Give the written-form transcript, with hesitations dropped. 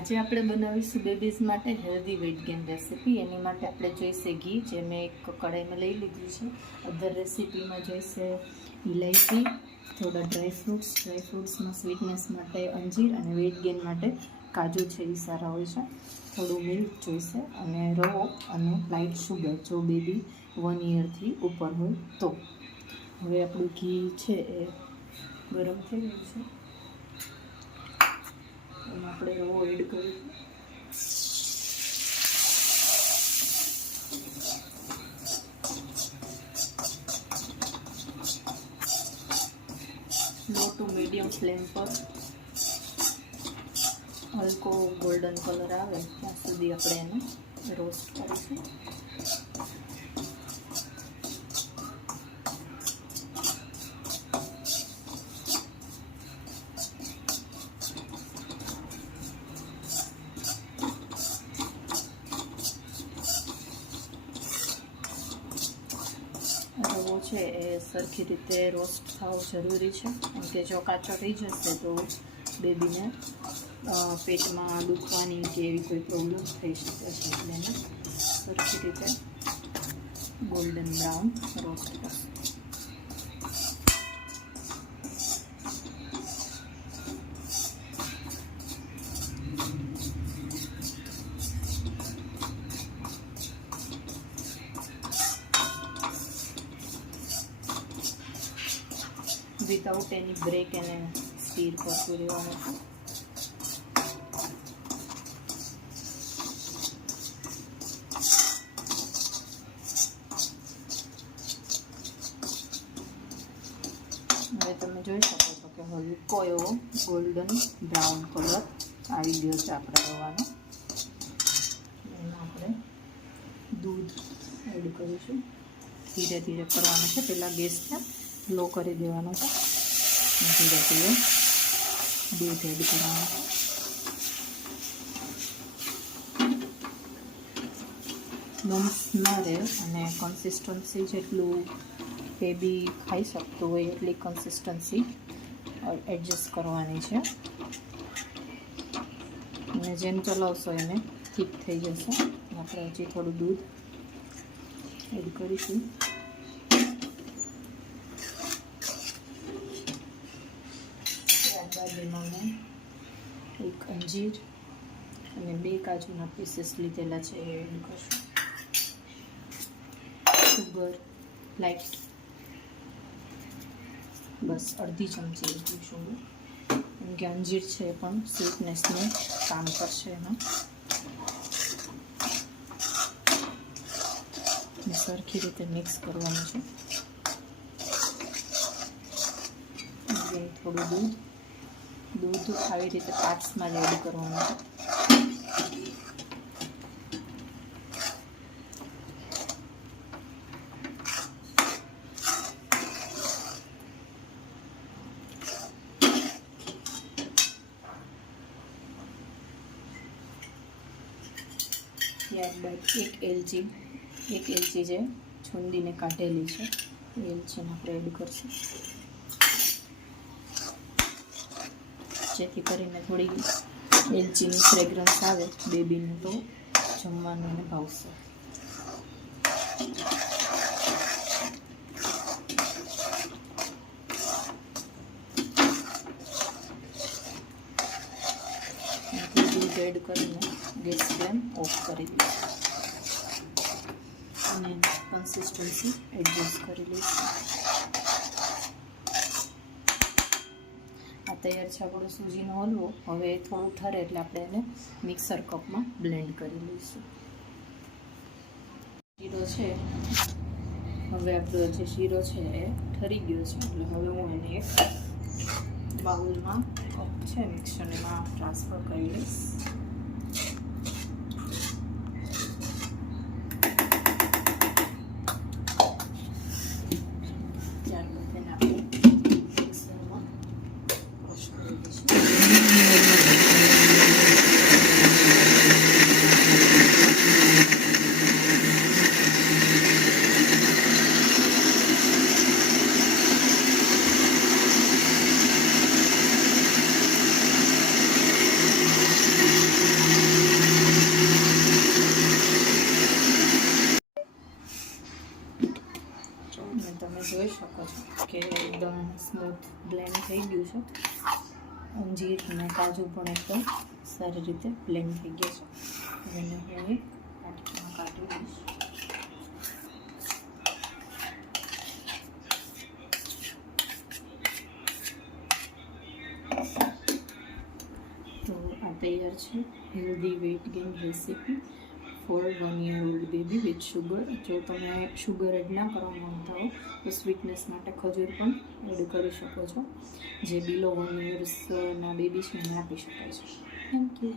આજે આપણે બનાવીશું બેબીઝ માટે હેલ્ધી વેઇટ ગેઇન રેસીપી। એની માટે આપણે જોઈશે ઘી, જે મેં એક કઢાઈમાં લઈ લીધું છે। અધર રેસીપીમાં જોઈશે ઇલાયચી, થોડા ડ્રાયફ્રૂટ્સમાં સ્વીટનેસ માટે અંજીર, અને વેઇટ ગેઇન માટે કાજુ છે એ સારા હોય છે। થોડું મિલ્ક જોઈશે, અને રવો અને લાઇટ શુગર જો બેબી 1 યરથી ઉપર હોય તો। હવે આપણું ઘી છે એ ગરમ થઈ ગયું છે, એમાં આપણે રવો એડ કરીશું। લો ટુ મીડિયમ ફ્લેમ પર હલકો ગોલ્ડન કલર આવે ત્યાં સુધી આપણે એને રોસ્ટ કરીશું। રવો છે એ સરખી રીતે રોસ્ટ થવો જરૂરી છે, કેમ કે જો કાચો રહી જશે તો બેબીને પેટમાં દુખવાની કે એવી કોઈ પ્રોબ્લેમ થઈ શકે છે। એટલે એને સરખી રીતે ગોલ્ડન બ્રાઉન રોસ્ટ કરશું। વિધાઉટ એની બ્રેક એને સ્ટીર કરતું રહેવાનું છે। હવે તમે જોઈ શકો છો કે હલકો એવો ગોલ્ડન બ્રાઉન કલર આવી ગયો છે આપણા રવાનો। એમાં આપણે દૂધ એડ કરીશું। ધીરે ધીરે કરવાનું છે, પહેલાં ગેસને લો કરી દેવાનો છે, ધીરે ધીરે દૂધ એડ કરવાનું છે। લમ્સ ના રહે અને કન્સિસ્ટન્સી જેટલું બેબી ખાઈ શકતું હોય એટલી કન્સિસ્ટન્સી એડજસ્ટ કરવાની છે, અને જેમ ચલાવશો એને ઠીક થઈ જશે। આપણે હજી થોડું દૂધ એડ કરીશું। ત્યારબાદ એમાં મેં એક અંજીર અને 2 કાજુના પીસીસ લીધેલા છે એ એડ કરશું। શુગર લાઇટ બસ અડધી ચમચી એટલું શુગર, કેમ કે અંજીર છે એ પણ સ્વીટનેસનું કામ કરશે એમાં। સરખી રીતે મિક્સ કરવાનું છે। થોડું દૂધ આવી રીતે પાર્ટ્સમાં જ એડ કરવાનું છે। ત્યારબાદ એક એલચી જે છૂંદીને કાઢેલી છે એ એલચીને આપણે એડ કરશું, જેથી કરીને થોડી એલચીની ફ્રેગ્રન્સ આવે બેબીને તો જમવાનું એને ભાવશે। દૂધ એડ કરીને ગેસ ફ્લેમ ઓફ કરી દઈશું અને કન્સિસ્ટન્સી એડજસ્ટ કરી લઈશું। આ તૈયાર છે આપણો સૂજીનો હલવો। હવે થોડું ઠરે એટલે આપણે એને મિક્સર કપમાં બ્લેન્ડ કરી લઈશું। શીરો છે, હવે આપણો જે શીરો છે એ ઠરી ગયો છે, એટલે હવે હું એને એક બાઉલમાં કપ છે મિક્સરમાં ટ્રાન્સફર કરી લઈશ। ત્યારબાદ એને આપણે મિક્સરમાં ક્રશ કરી દઈશું। એકદમ સ્મૂથ બ્લેન્ડ થઈ ગયું છે. અંજીર અને કાજુ પણ એકદમ સારી રીતે બ્લેન્ડ થઈ ગયા છે. એને હું એક વાટકીમાં કાઢી લઈશ. તો આ તૈયાર છે healthy weight gain recipe for 1 year old baby with sugar. જો તમે શુગર એડ ના કરવા માંગતા હો તો સ્વીટનેસ માટે ખજૂર પણ એડ કરી શકો છો. જે બિલો 1 yearsના બેબી છે એને આપી શકાય છે. Thank you.